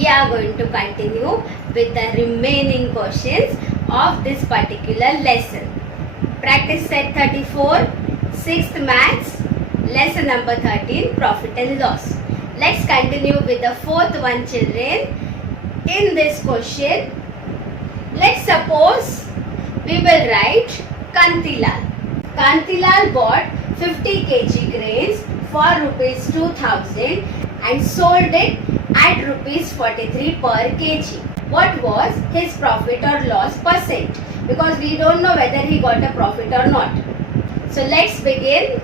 we are going to continue with the remaining questions of this particular lesson. Practice set 34, 6th maths, lesson number 13, profit and loss. Let's continue with the 4th one, children. In this question, let's suppose we will write Kantilal. Kantilal bought 50 kg grains for rupees 2000 and sold it at rupees 43 per kg. What was his profit or loss percent? Because we don't know whether he got a profit or not. So let's begin.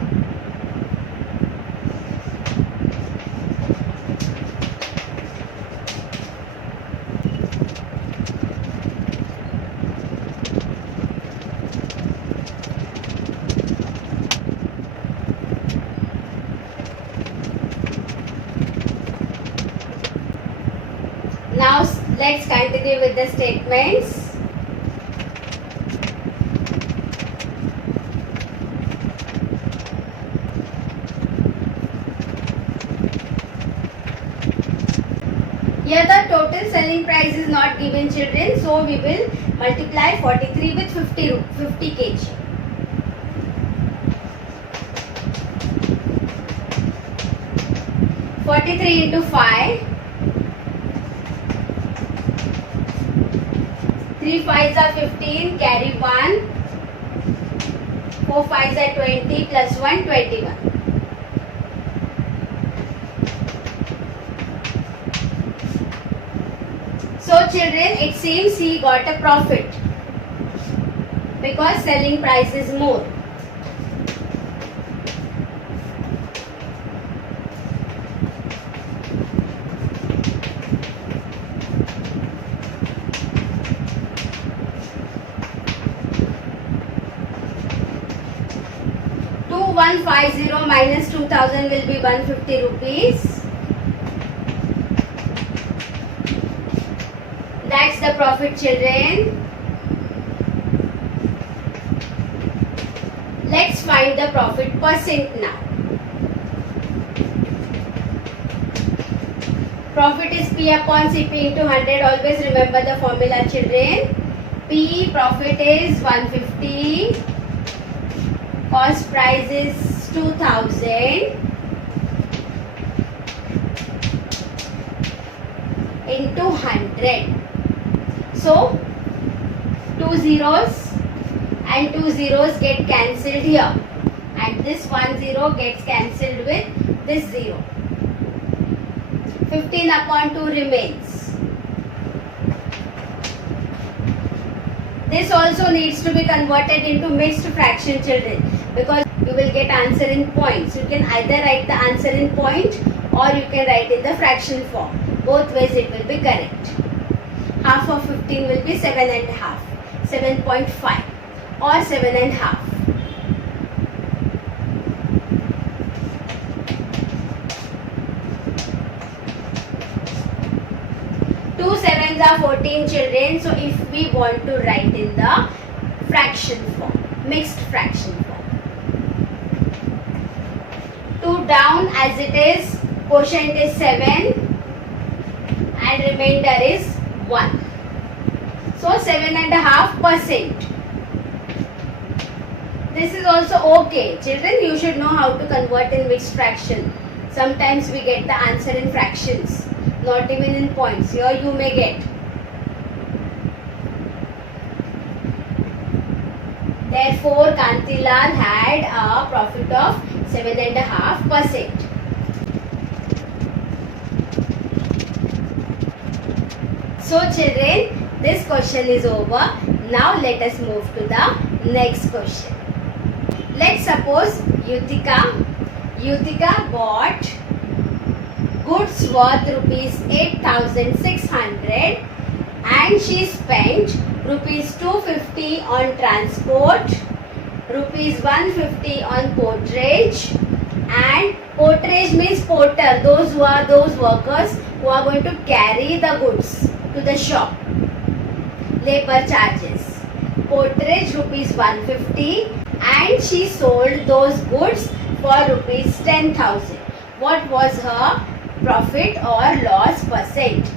Now let's continue with the statements. Here the total selling price is not given, children, so we will multiply 43 with 50 kg. (43 into 5). 3 5s are 15, carry 1. 4 5s are 20, plus 1, 21. So children, it seems he got a profit because selling price is more. Two 150 minus 2000 will be 150 rupees. That's the profit, children. Let's find the profit percent now. Profit is P upon CP into 100. Always remember the formula, children. P profit is 150. Cost price is 2000 into 100. So 2 zeros and 2 zeros get cancelled here, and this 1 0 gets cancelled with this 0. 15 upon 2 remains. This also needs to be converted into mixed fraction, children, because you will get answer in points. You can either write the answer in point or you can write in the fraction form. Both ways it will be correct. Half of 15 will be 7.5, 7.5 or 7.5. Two sevens are 14, children. So if we want to write in the fraction form, mixed fraction form. 2 down as it is, quotient is 7 and remainder is 1. So 7.5%. This is also okay. Children, you should know how to convert in mixed fraction. Sometimes we get the answer in fractions, not even in points. Here you may get. Therefore, Kantilal had a profit of 7.5%. So children, this question is over. Now let us move to the next question. Let's suppose Yutika bought goods worth rupees 8,600 and she spent rupees 250 on transport, rupees 150 on porterage, and porterage means porter, those workers who are going to carry the goods to the shop. Labor charges. Porterage rupees 150 and she sold those goods for rupees 10,000. What was her profit or loss percent?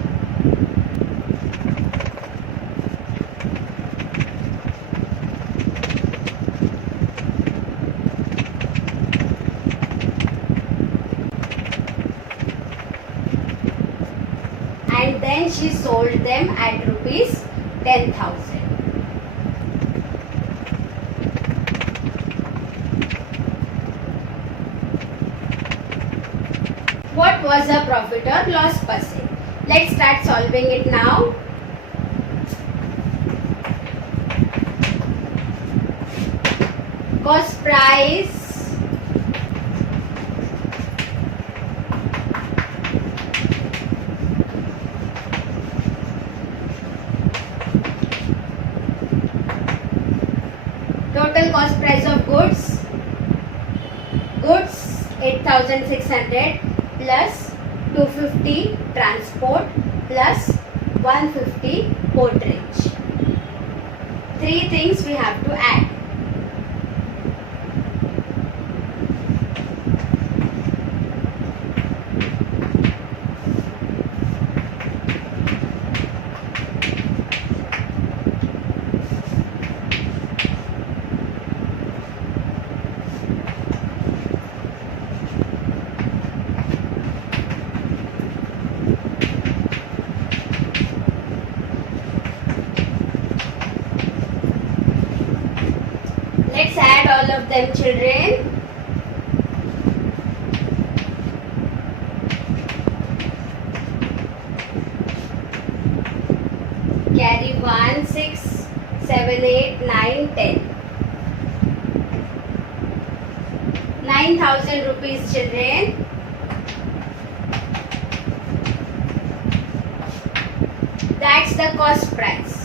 she sold them at rupees 10,000. What was the profit or loss per sale? Let's start solving it now. Cost price total cost price of goods 8,600 plus 250 transport plus 150 porterage. Three things we have to add. Let's add all of them, children. Carry 1, 6, 7, 8, 9, 10. 9,000 rupees, children. That's the cost price.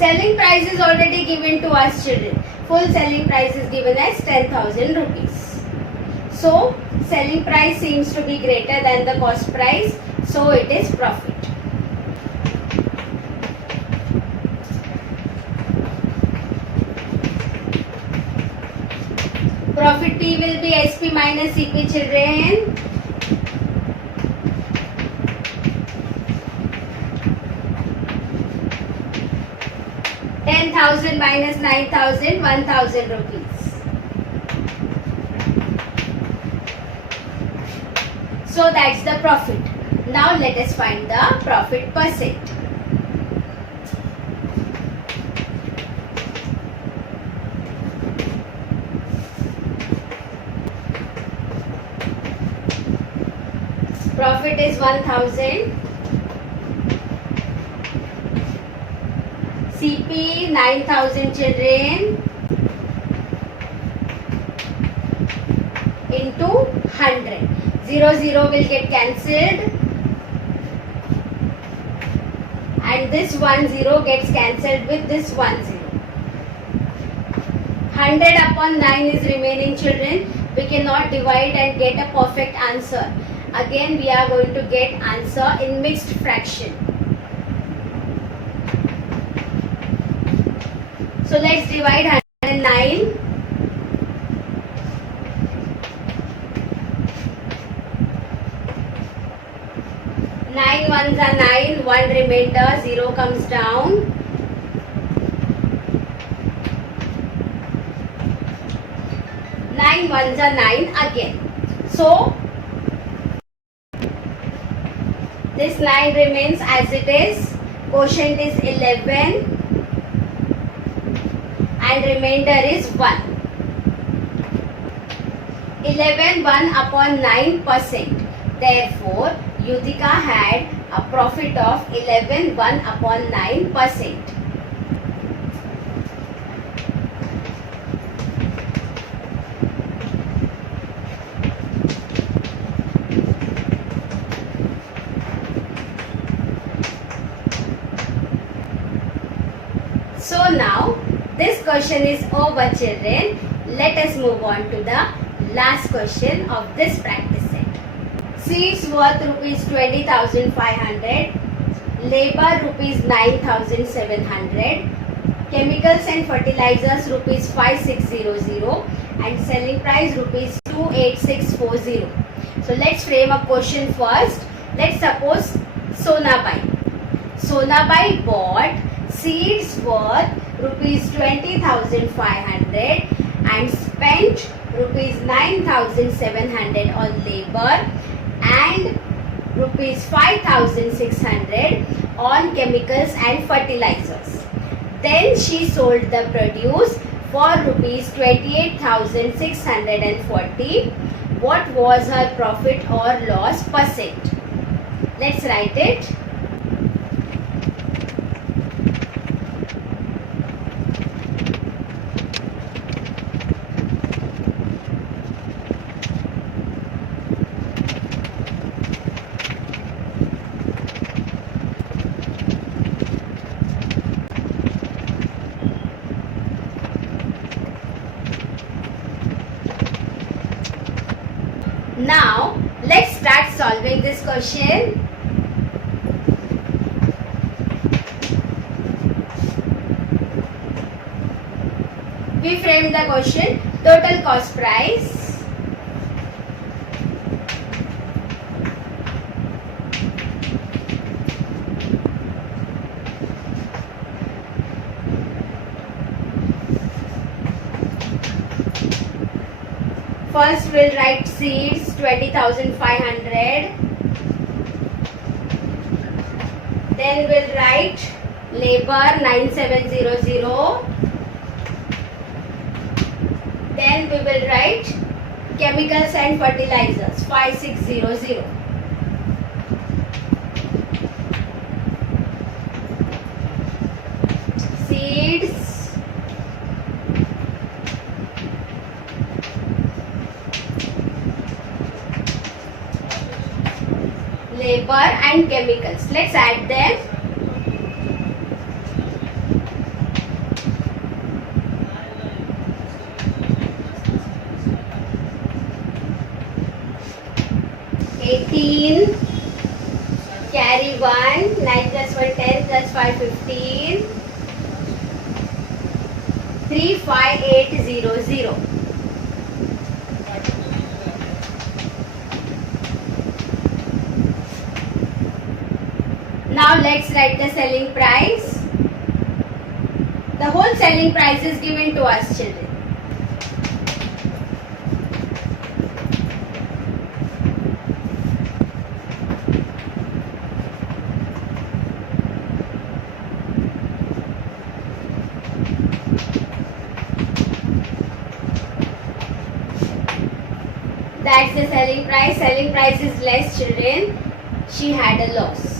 Selling price is already given to us, children. Full selling price is given as 10,000 rupees. So, selling price seems to be greater than the cost price. So, it is profit. Profit P will be SP minus CP, children. $10,000 minus 9,000, 1,000 rupees. So that's the profit. Now let us find the profit percent. Profit is 1,000. CP 9,000, children, into 100. 0, 0 will get cancelled, and this 1, 0 gets cancelled with this 1, 0. 100 upon 9 is remaining, children. We cannot divide and get a perfect answer. Again, we are going to get answer in mixed fraction. So let's divide 109. 9 ones are 9, 1 remainder, 0 comes down. 9 ones are 9 again. So this 9 remains as it is. Quotient is 11. And remainder is 1. 11 1 upon 9%. Therefore, Yutika had a profit of 11 1 upon 9%. So now, this question is over, children. Let us move on to the last question of this practice set. Seeds worth rupees 20,500, labor rupees 9,700, chemicals and fertilizers rupees 5600, and selling price rupees 28640. So let's frame a question first. Let's suppose Sonabai. Sonabai bought seeds worth rupees 20,500 and spent rupees 9,700 on labor and rupees 5,600 on chemicals and fertilizers. Then she sold the produce for rupees 28,640. What was her profit or loss percent? Let's write it. Now, let's start solving this question. We framed the question, total cost price, first we'll write seeds 20,500, then we'll write labor 9700, then we will write chemicals and fertilizers 5600. Seeds, labor and chemicals. Let's add them. $18, carry 1, 9 plus 1, 10 plus 5, 15, 35800. Now let's write the selling price. The whole selling price is given to us, children. That's the selling price. Selling price is less, children. She had a loss.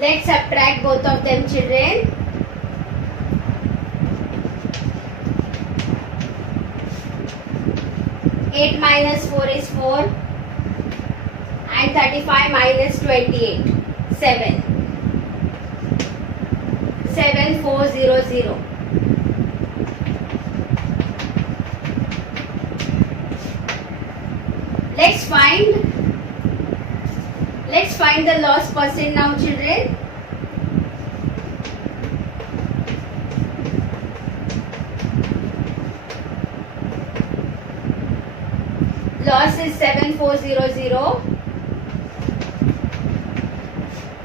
Let's subtract both of them, children. Eight minus 4 is 4 and 35 minus 28, 7. 7400. Let's find the loss percent now, children. Loss is 7400.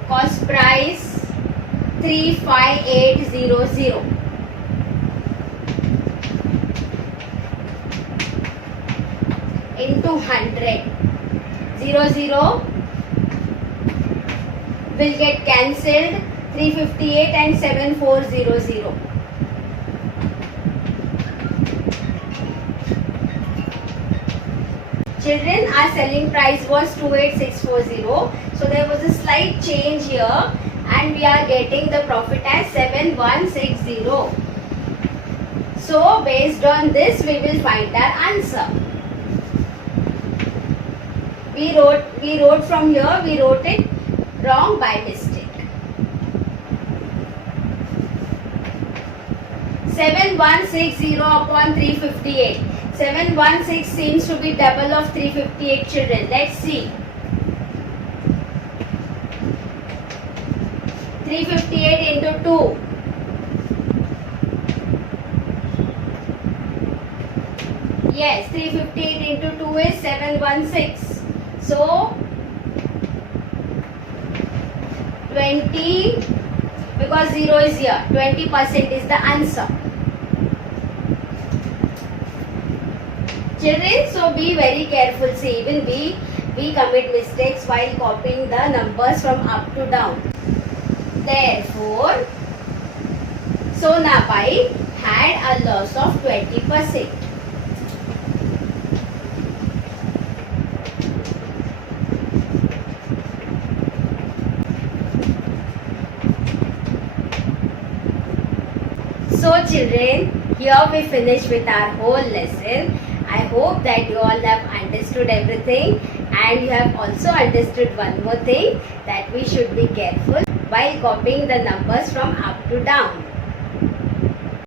Cost price 35800. Into 100. 00 will get cancelled. 358 and 7400. Children, our selling price was 28640. So there was a slight change here and we are getting the profit as 7160. So based on this we will find our answer. We wrote from here, we wrote it wrong by mistake. 7160 upon 358. 716 seems to be double of 358, children. Let's see. 358 into 2. Yes, 358 into 2 is 716. So 20, because 0 is here, 20% is the answer. Children, so be very careful. See, even we commit mistakes while copying the numbers from up to down. Therefore, Sonabai had a loss of 20%. So children, here we finish with our whole lesson. I hope that you all have understood everything, and you have also understood one more thing, that we should be careful while copying the numbers from up to down.